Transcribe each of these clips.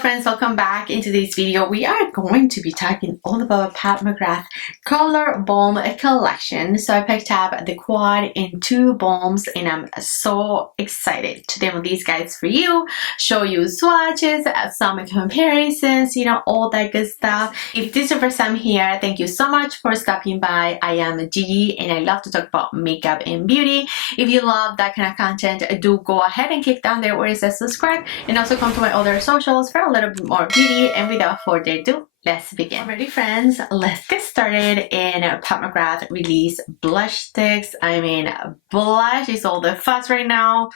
friends, welcome back. Into this video we are going to be talking all about PatMcgrath Colour Balm Collection. So I picked up the quad in 2 balms and I'm so excited to demo these guys for you, show you swatches, some comparisons, you know, all that good stuff. If this is your first time here, thank you so much for stopping by. I am Gigi and I love to talk about makeup and beauty. If you love that kind of content, do go ahead and click down there where it says subscribe, and also come to my other socials for a little bit more beauty. And without further ado, let's begin. Alrighty friends, let's get started. And PatMcgrath released blush sticks. I mean, blush is all the fuss right now.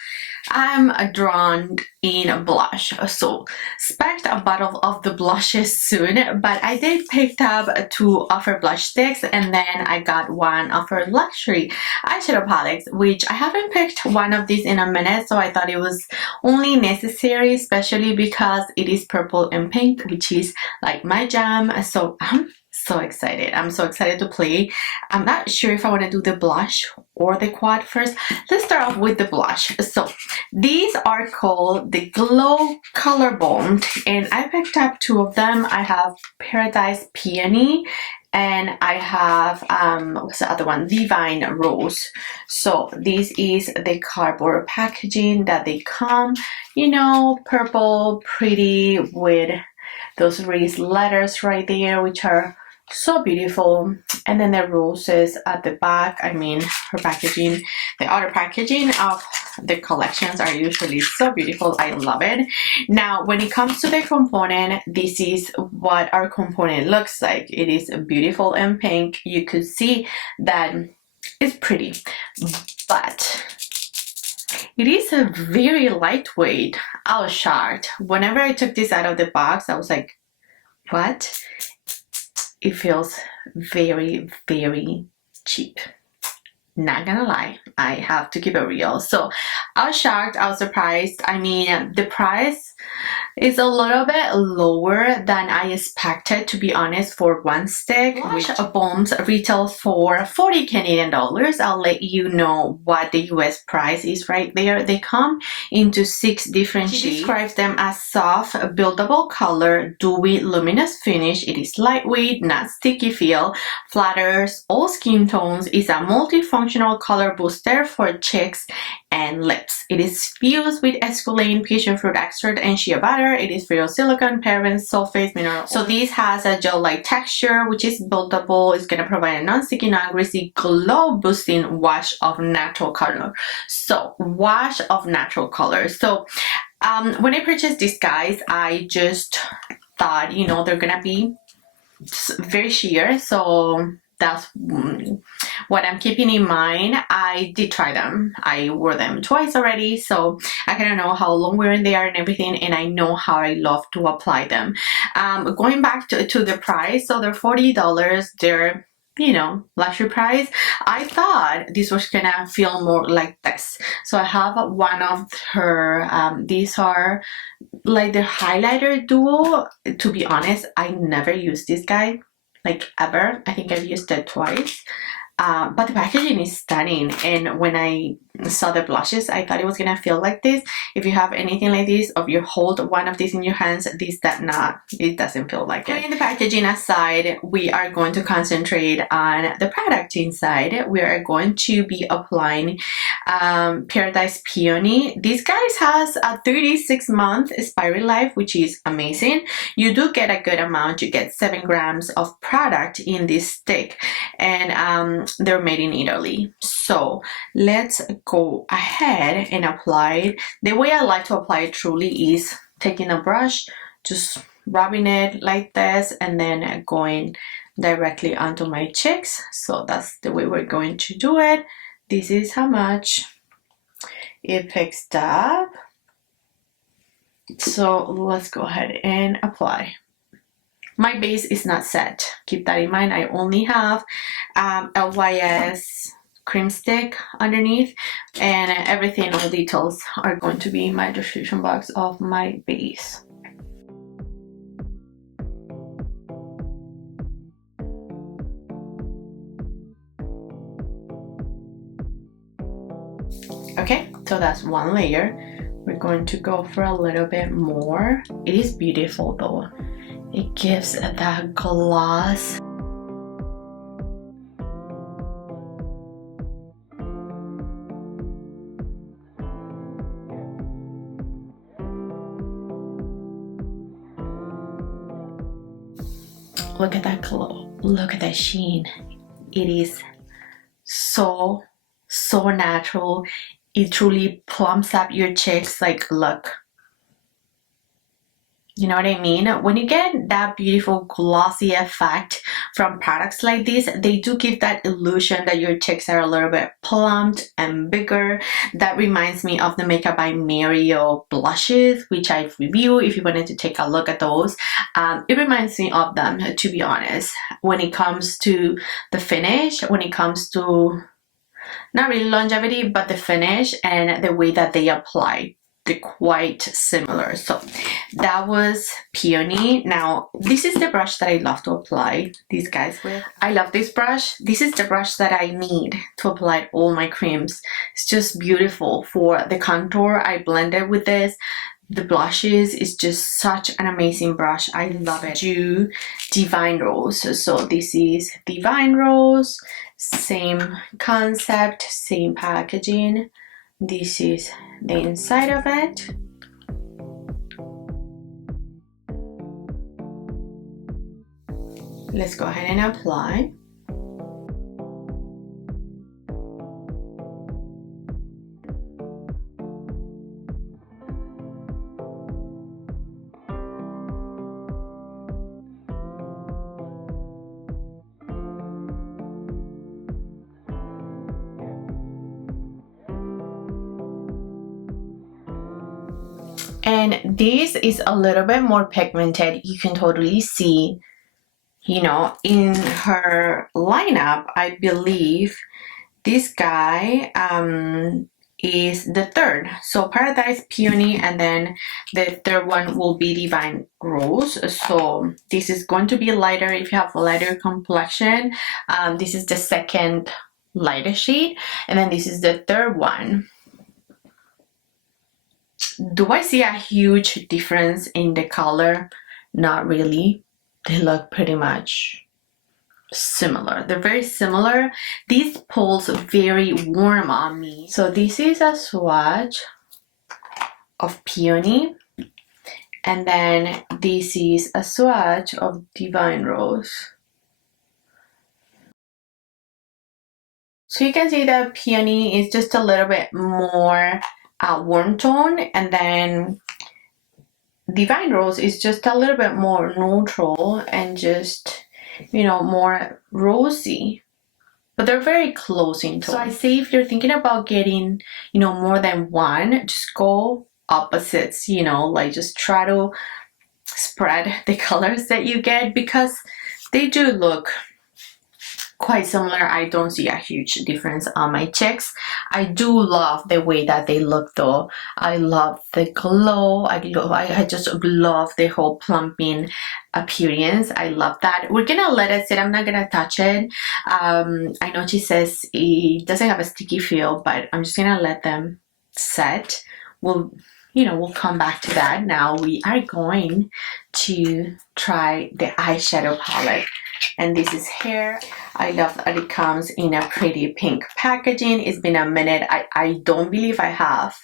I'm drawn in blush, so expect a bottle of the blushes soon. But I did pick up 2 offer blush sticks, and then I got 1 offer luxury eyeshadow palettes, which I haven't picked one of these in a minute, so I thought it was only necessary, especially because it is purple and pink, which is like my jam. So I'm so excited. I'm so excited to play. I'm not sure if I want to do the blush or the quad first. Let's start off with the blush. So these are called the Glow Colour Balm, and I picked up 2 of them. I have Paradise Peony and I have what's the other one, Divine Rose. So this is the cardboard packaging that they come, you know, purple, pretty, with those raised letters right there, which are so beautiful. And then the roses at the back. I mean, her packaging, the outer packaging of the collections are usually so beautiful. I love it. Now when it comes to the component, this is what our component looks like. It is beautiful and pink. You could see that it's pretty, but it is a very lightweight. I was shocked. Whenever I took this out of the box, I was like, what? It feels very, very cheap. Not gonna lie, I have to keep it real. So I was shocked, I was surprised. I mean, the price is a little bit lower than I expected, to be honest, for 1 stick. Blush balms retail for 40 Canadian dollars. I'll let you know what the US price is right there. They come into 6 different shades. She describes them as soft, buildable color, dewy, luminous finish. It is lightweight, not sticky feel, flatters all skin tones, is a multifunctional color booster for cheeks and lips. It is fused with esculent, passion fruit extract, and shea butter. It is free of silicone, parabens, sulfates, mineral. So this has a gel-like texture, which is buildable. It's gonna provide a non-sticky, non-greasy, glow-boosting wash of natural color. So wash of natural color. So when I purchased these guys, I just thought, you know, they're gonna be very sheer. So that's what I'm keeping in mind. I did try them. I wore them twice already, so I kind of know how long wearing they are and everything, and I know how I love to apply them. Going back to the price, so they're $40. They're, you know, luxury price. I thought this was gonna feel more like this. So I have one of her, these are like the highlighter duo. To be honest, I never used this guy, like ever. I think I've used it twice. But the packaging is stunning, and when I saw the blushes, I thought it was gonna feel like this. If you have anything like this, or you hold one of these in your hands, this does not, it doesn't feel like it. Putting the packaging aside, we are going to concentrate on the product inside. We are going to be applying Paradise Peony. This guys has a 36-month expiry life, which is amazing. You do get a good amount. You get 7 grams of product in this stick, and they're made in Italy. So let's go ahead and apply it. The way I like to apply it truly is taking a brush, just rubbing it like this, and then going directly onto my cheeks. So that's the way we're going to do it. This is how much it picks up. So let's go ahead and apply. My base is not set. Keep that in mind. I only have LYS cream stick underneath, and everything, all details are going to be in my description box of my base. Okay, so that's one layer. We're going to go for a little bit more. It is beautiful though. It gives that gloss. Look at that glow. Look at that sheen. It is so natural. It truly plumps up your cheeks. Like, look. You know what I mean? When you get that beautiful glossy effect from products like this, they do give that illusion that your cheeks are a little bit plumped and bigger. That reminds me of the Makeup by Mario blushes, which I've reviewed if you wanted to take a look at those. It reminds me of them, to be honest, when it comes to the finish, when it comes to not really longevity, but the finish and the way that they apply. They're quite similar. So that was Peony. Now this is the brush that I love to apply these guys with. I love this brush. This is the brush that I need to apply all my creams. It's just beautiful. For the contour, I blend it with this. The blushes is just such an amazing brush. I love it. Do Divine Rose. So this is Divine Rose, same concept, same packaging. This is the inside of it. Let's go ahead and apply. And this is a little bit more pigmented. You can totally see, you know, in her lineup, I believe this guy is the third. So Paradise Peony, and then the third one will be Divine Rose. So this is going to be lighter if you have a lighter complexion. This is the second lighter shade, and then this is the third one. Do I see a huge difference in the color? Not really. They look pretty much similar. They're very similar. This pulls very warm on me. So this is a swatch of Peony, and then this is a swatch of Divine Rose. So you can see that Peony is just a little bit more warm tone, and then Divine Rose is just a little bit more neutral and just, you know, more rosy, but they're very close in tone. So I say if you're thinking about getting, you know, more than one, just go opposites, you know, like just try to spread the colors that you get, because they do look quite similar. I don't see a huge difference on my cheeks. I do love the way that they look though. I love the glow. I just love the whole plumping appearance. I love that. We're gonna let it sit. I'm not gonna touch it. I know she says it doesn't have a sticky feel, but I'm just gonna let them set. We'll come back to that. Now we are going to try the eyeshadow palette. And this is here. I love that it comes in a pretty pink packaging. It's been a minute. I don't believe I have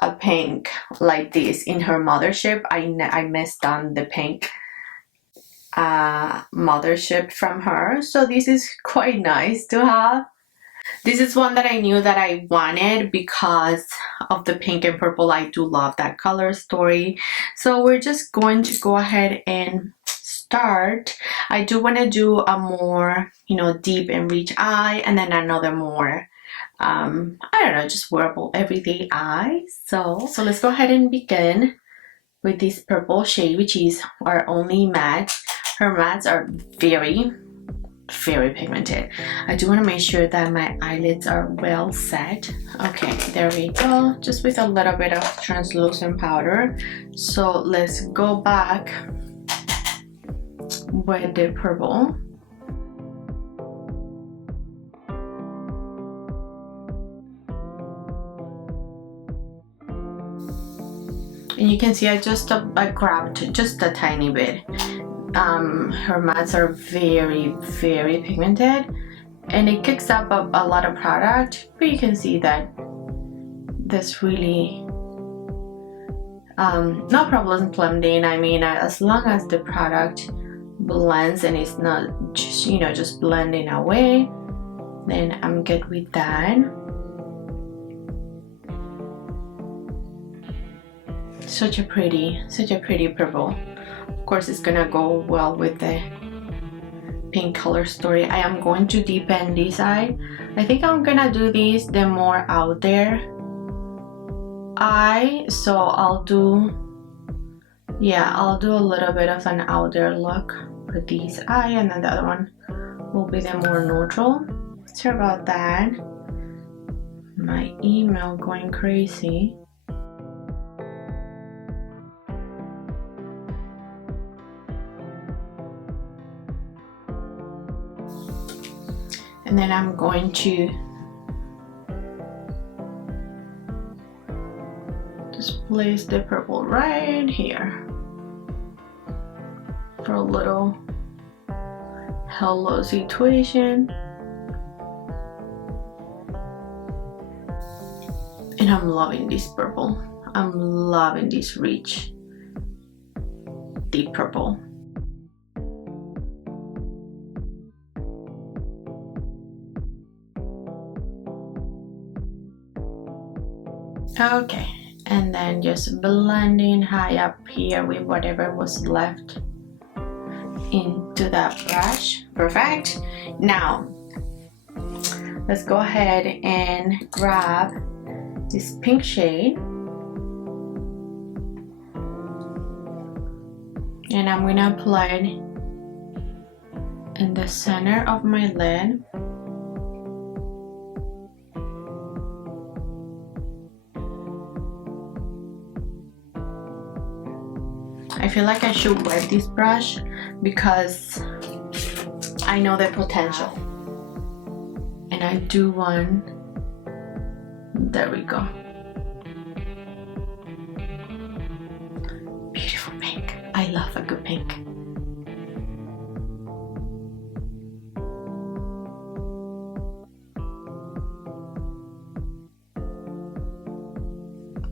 a pink like this in her mothership. I missed on the pink mothership from her. So this is quite nice to have. This is one that I knew that I wanted because of the pink and purple. I do love that color story. So we're just going to go ahead and start. I do want to do a more, you know, deep and rich eye, and then another more I don't know, just wearable everyday eye. So let's go ahead and begin with this purple shade, which is our only matte. Her mattes are very pigmented. I do want to make sure that my eyelids are well set. Okay, there we go, just with a little bit of translucent powder. So let's go back with the purple. And you can see I grabbed just a tiny bit. Her mats are very pigmented, and it kicks up a lot of product, but you can see that this really no problem blending. I mean, as long as the product blends and it's not just, you know, just blending away, then I'm good with that. Such a pretty purple. Of course, it's gonna go well with the pink color story. I am going to deepen this eye. I think I'm gonna do this the more out there eye, so I'll do a little bit of an out there look for this eye, and then the other one will be the more neutral. Sorry about that. My email going crazy. And then I'm going to just place the purple right here for a little hello situation. And I'm loving this purple. I'm loving this rich, deep purple. Okay, and then just blending high up here with whatever was left into that brush. Perfect. Now let's go ahead and grab this pink shade, and I'm gonna apply it in the center of my lid. I feel like I should wet this brush because I know the potential, and I do want, there we go. Beautiful pink. I love a good pink.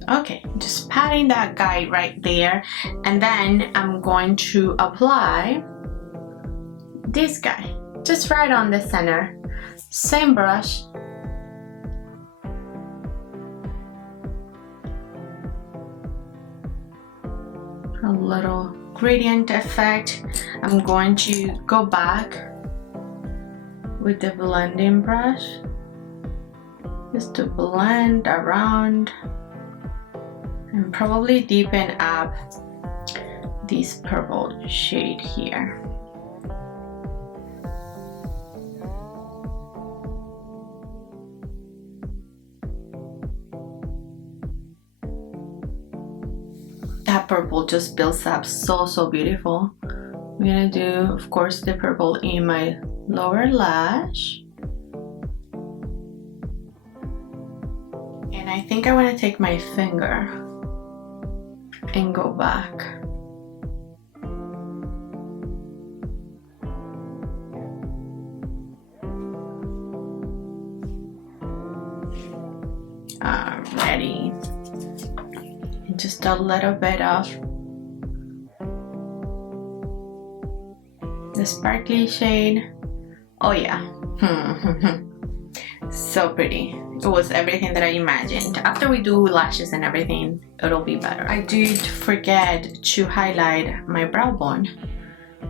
Okay, just patting that guy right there, and then I'm going to apply this guy just right on the center. Same brush. A little gradient effect. I'm going to go back with the blending brush just to blend around and probably deepen up this purple shade here. That purple just builds up so beautiful. I'm gonna do, of course, the purple in my lower lash. And I think I want to take my finger and go back. Alrighty. And just a little bit of the sparkly shade. Oh yeah. So pretty. It was everything that I imagined. After we do lashes and everything, it'll be better. I did forget to highlight my brow bone,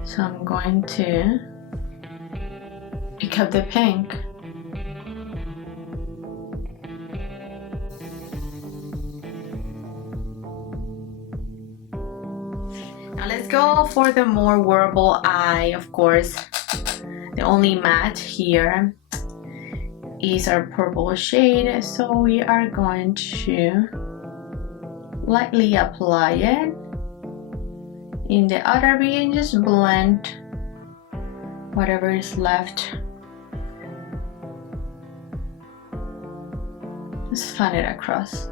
so I'm going to pick up the pink . Now let's go for the more wearable eye. Of course, the only matte here is our purple shade, so we are going to lightly apply it in the outer V and just blend whatever is left. Just fan it across.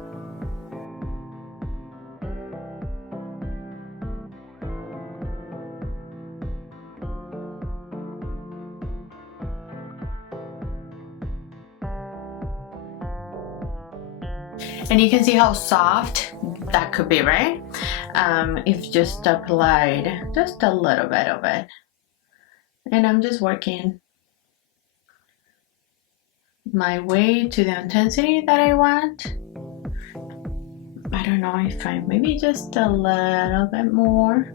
And you can see how soft that could be, right? If just applied just a little bit of it. And I'm just working my way to the intensity that I want. I don't know if I maybe just a little bit more,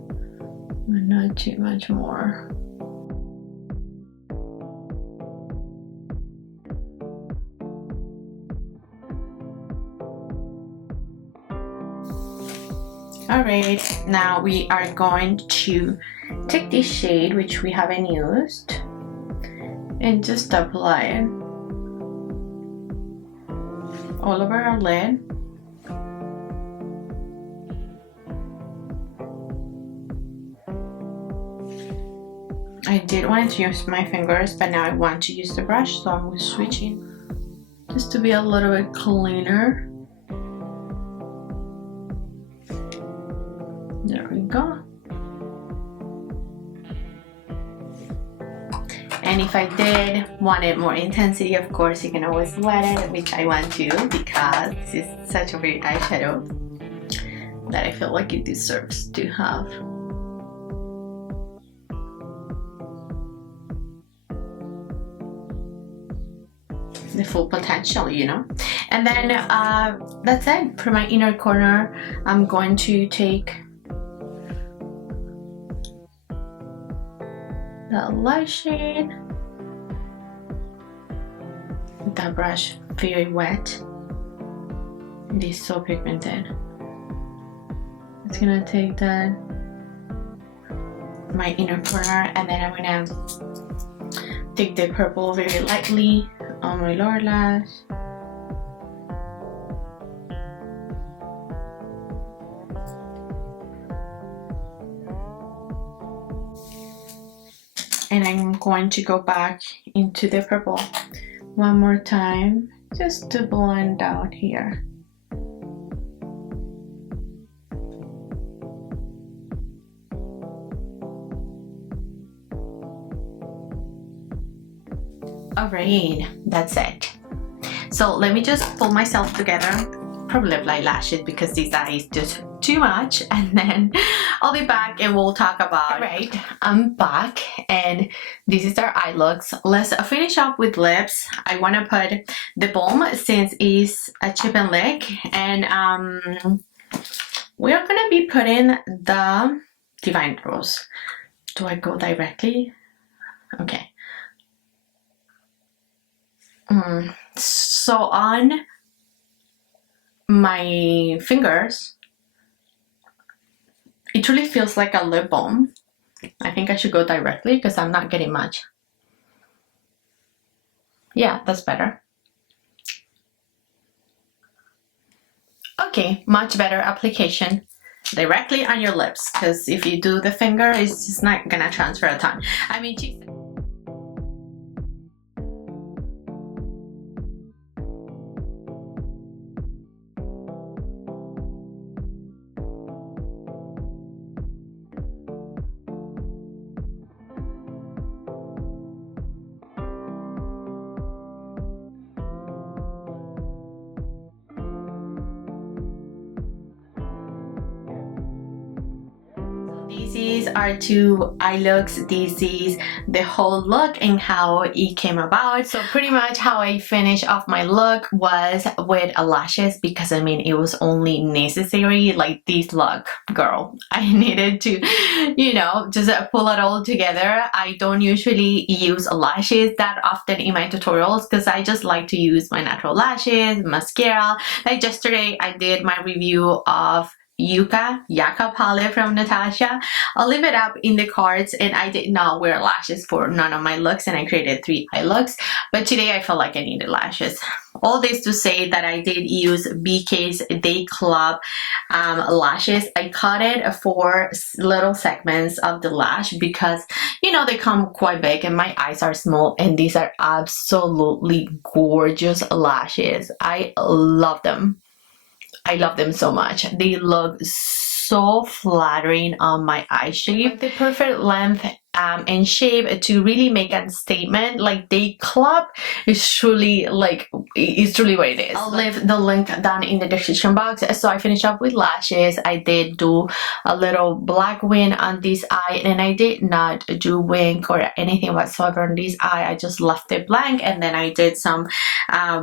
but not too much more. Alright, now we are going to take this shade, which we haven't used, and just apply it all over our lid. I did want to use my fingers, but now I want to use the brush, so I'm switching just to be a little bit cleaner. There we go. And if I did wanted more intensity, of course you can always wet it, which I want to, because this is such a great eyeshadow that I feel like it deserves to have. The full potential, you know. And then that's it. For my inner corner, I'm going to take the light shade with that brush, very wet. It is so pigmented. It's gonna take that, my inner corner, and then I'm gonna take the purple very lightly on my lower lash. And I'm going to go back into the purple one more time just to blend out here. Alright, that's it. So let me just pull myself together. Probably apply lashes because this eye is just too much, and then I'll be back and we'll talk about. Alright, I'm back and this is our eye looks. Let's finish up with lips. I want to put the balm since it's a chip and lick, and we're gonna be putting the Divine Rose. Do I go directly? Okay. So on my fingers, it really feels like a lip balm. I think I should go directly because I'm not getting much. Yeah, that's better. Okay, much better application directly on your lips, because if you do the finger, it's just not gonna transfer a ton. I mean, geez. These are two eye looks. This is the whole look and how it came about. So pretty much how I finished off my look was with lashes, because I mean it was only necessary. Like this look, girl, I needed to, you know, just pull it all together. I don't usually use lashes that often in my tutorials because I just like to use my natural lashes, mascara. Like yesterday I did my review of yucca palette from Natasha. I'll leave it up in the cards, and I did not wear lashes for none of my looks, and I created 3 eye looks, but today I felt like I needed lashes. All this to say that I did use BK's Day Club lashes. I cut it for little segments of the lash because, you know, they come quite big and my eyes are small, and these are absolutely gorgeous lashes. I love them. I love them so much. They look so flattering on my eye shape. The perfect length and shape to really make a statement. Like they club is truly like, it's truly what it is. I'll leave the link down in the description box. So I finished up with lashes. I did do a little black wing on this eye, and I did not do wink or anything whatsoever on this eye. I just left it blank, and then I did some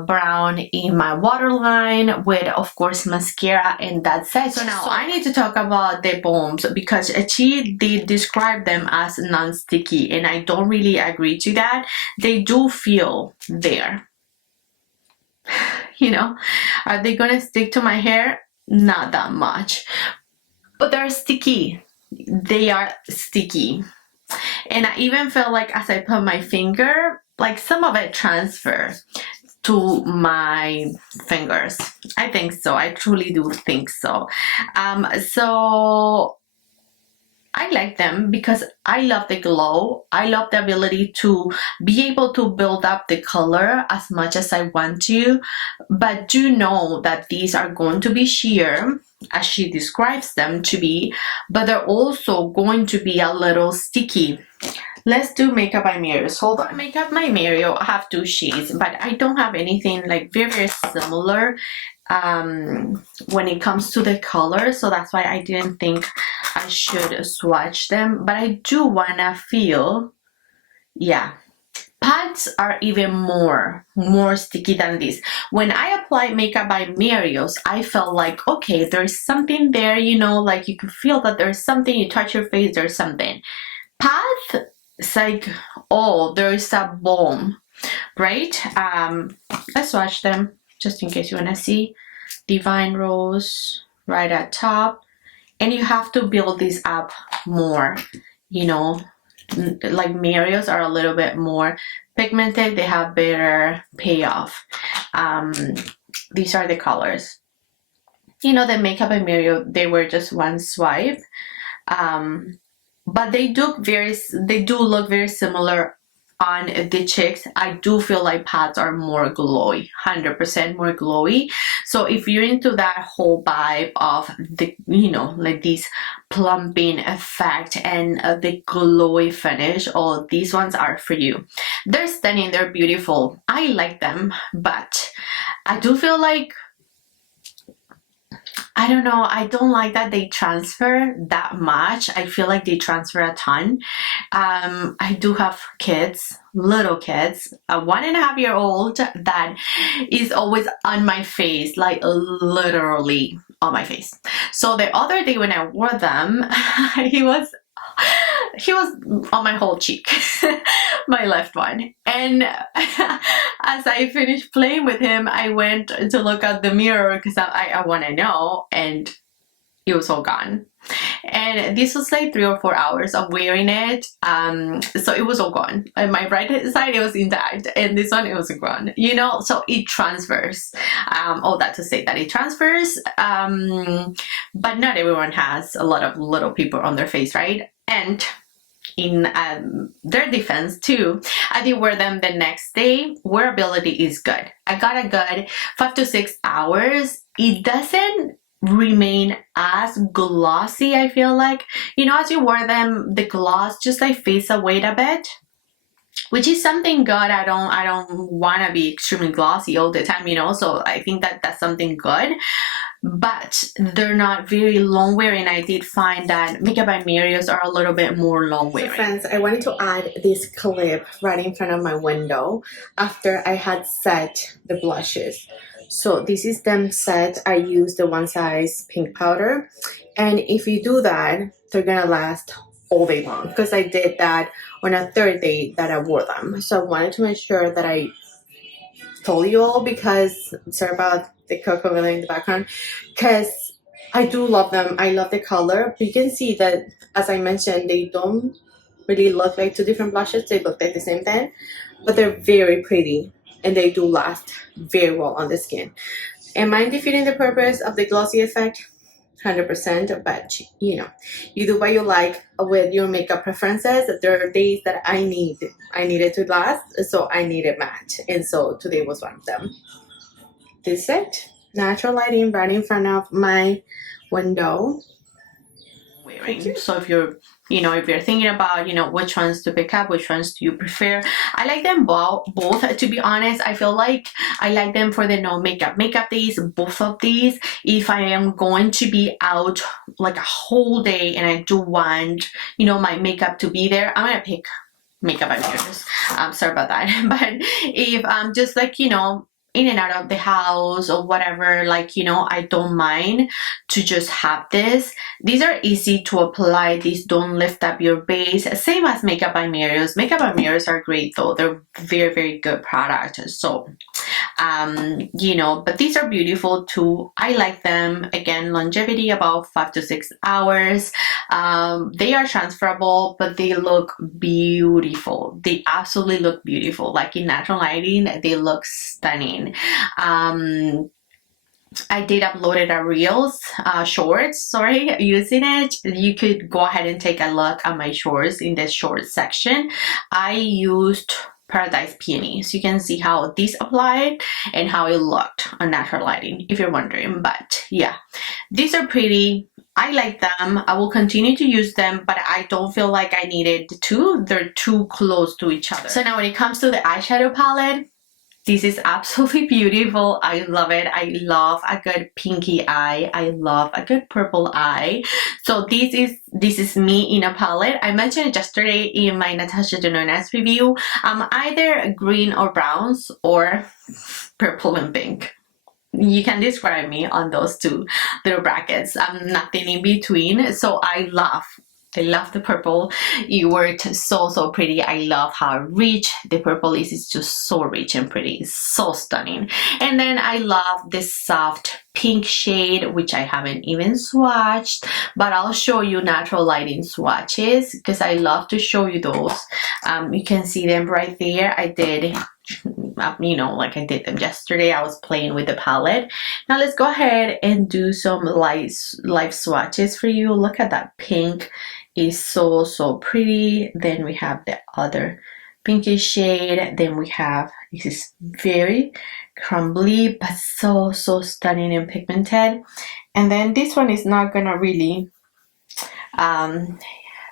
brown in my waterline with, of course, mascara, and that's it. So now I need to talk about the balms, because she did describe them as non-sticky, and I don't really agree to that. They do feel there. You know, are they gonna stick to my hair? Not that much, but they're sticky. They are sticky, and I even feel like as I put my finger, like some of it transfer to my fingers. I think so. I truly do think so. So I like them because I love the glow. I love the ability to be able to build up the color as much as I want to, but do know that these are going to be sheer, as she describes them to be, but they're also going to be a little sticky. Let's do Makeup by Mario's. Hold on. Makeup by Mario, I have two shades, but I don't have anything like very similar when it comes to the color, so that's why I didn't think I should swatch them. But I do wanna feel, yeah, pads are even more sticky than this. When I applied Makeup by Mario's, I felt like, okay, there's something there, you know, like you can feel that there's something. You touch your face, there's something. Pads, it's like, oh, there's a balm, right? Let's swatch them just in case you want to see. Divine Rose right at top, and you have to build this up more, you know, like Mario's are a little bit more pigmented. They have better payoff. These are the colors. You know, the Makeup by Mario, they were just one swipe, but they do look very similar on the cheeks. I do feel like pads are more glowy, 100% more glowy. So if you're into that whole vibe of the, you know, like this plumping effect and the glowy finish, all these ones are for you. They're stunning, they're beautiful, I like them, but I do feel like, I don't know, I don't like that they transfer that much. I feel like they transfer a ton. I do have kids, little kids, a 1.5-year-old that is always on my face, like literally on my face. So the other day when I wore them, he was on my whole cheek, my left one, and as I finished playing with him, I went to look at the mirror because I want to know, and it was all gone. And this was like 3 or 4 hours of wearing it, so it was all gone. And my right side, it was intact, and this one, it was gone, you know. So it transfers. All that to say that it transfers, but not everyone has a lot of little people on their face, right? And in their defense too, I did wear them the next day. Wearability is good. I got a good 5 to 6 hours. It doesn't remain as glossy, I feel like, you know, as you wear them, the gloss just like fades away a bit, which is something good. I don't want to be extremely glossy all the time, you know, so I think that that's something good, but they're not very long wearing. I did find that Makeup by Mario's are a little bit more long wearing. So friends, I wanted to add this clip right in front of my window after I had set the blushes. So this is them set. I used the One Size pink powder, and if you do that, they're gonna last all day long, because I did that on a third day that I wore them. So I wanted to make sure that I told you all, because sorry about the cocoa in the background, because I do love them. I love the color, but you can see that, as I mentioned, they don't really look like two different blushes. They look like the same thing, but they're very pretty and they do last very well on the skin. Am I defeating the purpose of the glossy effect? 100%, but you know, you do what you like with your makeup preferences. There are days that I need it to last, so I need it matte, and so today was one of them. This is it. Natural lighting right in front of my window. So if you're you know, if you're thinking about, you know, which ones to pick up, which ones do you prefer. I like them both, to be honest. I feel like I like them for the no makeup days, both of these. If I am going to be out like a whole day and I do want, you know, my makeup to be there, I'm gonna pick Makeup by Mirrors. Sorry about that. But if I'm just like, you know, in and out of the house or whatever, like, you know, I don't mind to just have this. These are easy to apply. These don't lift up your base, same as Makeup by Mirrors. Makeup by Mirrors are great though. They're very, very good product. So you know, but these are beautiful too. I like them. Again, longevity about 5 to 6 hours. They are transferable, but they look beautiful. They absolutely look beautiful. Like in natural lighting, they look stunning. I did uploaded a reels, shorts, sorry, using it. You could go ahead and take a look at my shorts in the shorts section. I used Paradise Peony, so you can see how this applied and how it looked on natural lighting, if you're wondering. But yeah, these are pretty. I like them. I will continue to use them, but I don't feel like I needed to. They're too close to each other. So now when it comes to the eyeshadow palette, this is absolutely beautiful. I love it. I love a good pinky eye. I love a good purple eye. So this is me in a palette. I mentioned it yesterday in my Natasha Denona's review. Either green or browns or purple and pink. You can describe me on those two little brackets. Nothing in between. So I love the purple. It worked so pretty. I love how rich the purple is. It's just so rich and pretty. It's so stunning. And then I love this soft pink shade, which I haven't even swatched, but I'll show you natural lighting swatches because I love to show you those. You can see them right there. I did, you know, like I did them yesterday. I was playing with the palette. Now let's go ahead and do some live swatches for you. Look at that pink. Is so pretty. Then we have the other pinky shade. Then we have, this is very crumbly but so stunning and pigmented. And then this one is not gonna really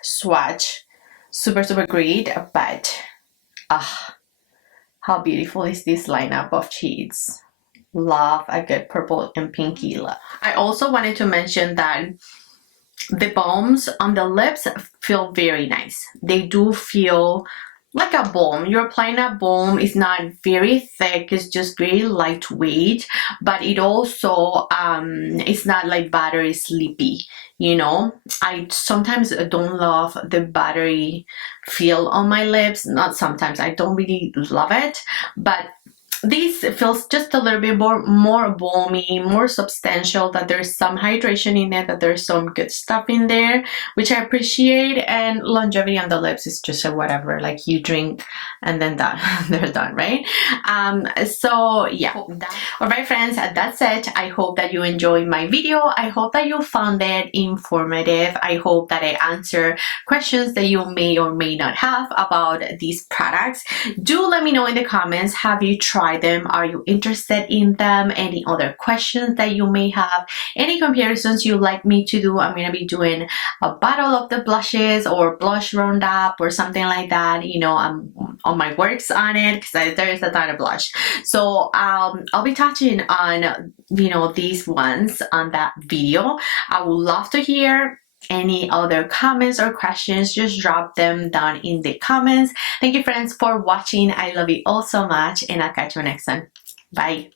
swatch super great, but how beautiful is this lineup of shades. Love a good purple and pinky look. I also wanted to mention that the balms on the lips feel very nice. They do feel like a balm. You're applying a balm. It's not very thick. It's just very lightweight, but it also it's not like buttery sleepy, you know. I sometimes don't love the buttery feel on my lips. Not sometimes, I don't really love it, but this feels just a little bit more balmy, more substantial, that there's some hydration in it, that there's some good stuff in there, which I appreciate. And longevity on the lips is just a whatever, like you drink and then done. They're done, right? So yeah. All right, friends, that's it. I hope that you enjoyed my video. I hope that you found it informative. I hope that I answer questions that you may or may not have about these products. Do let me know in the comments, have you tried them? Are you interested in them? Any other questions that you may have? Any comparisons you'd like me to do? I'm going to be doing a battle of the blushes or blush roundup or something like that. You know, I'm on my works on it because there is a ton of blush. So I'll be touching on, you know, these ones on that video. I would love to hear any other comments or questions. Just drop them down in the comments. Thank you, friends, for watching. I love you all so much, and I'll catch you next time. Bye.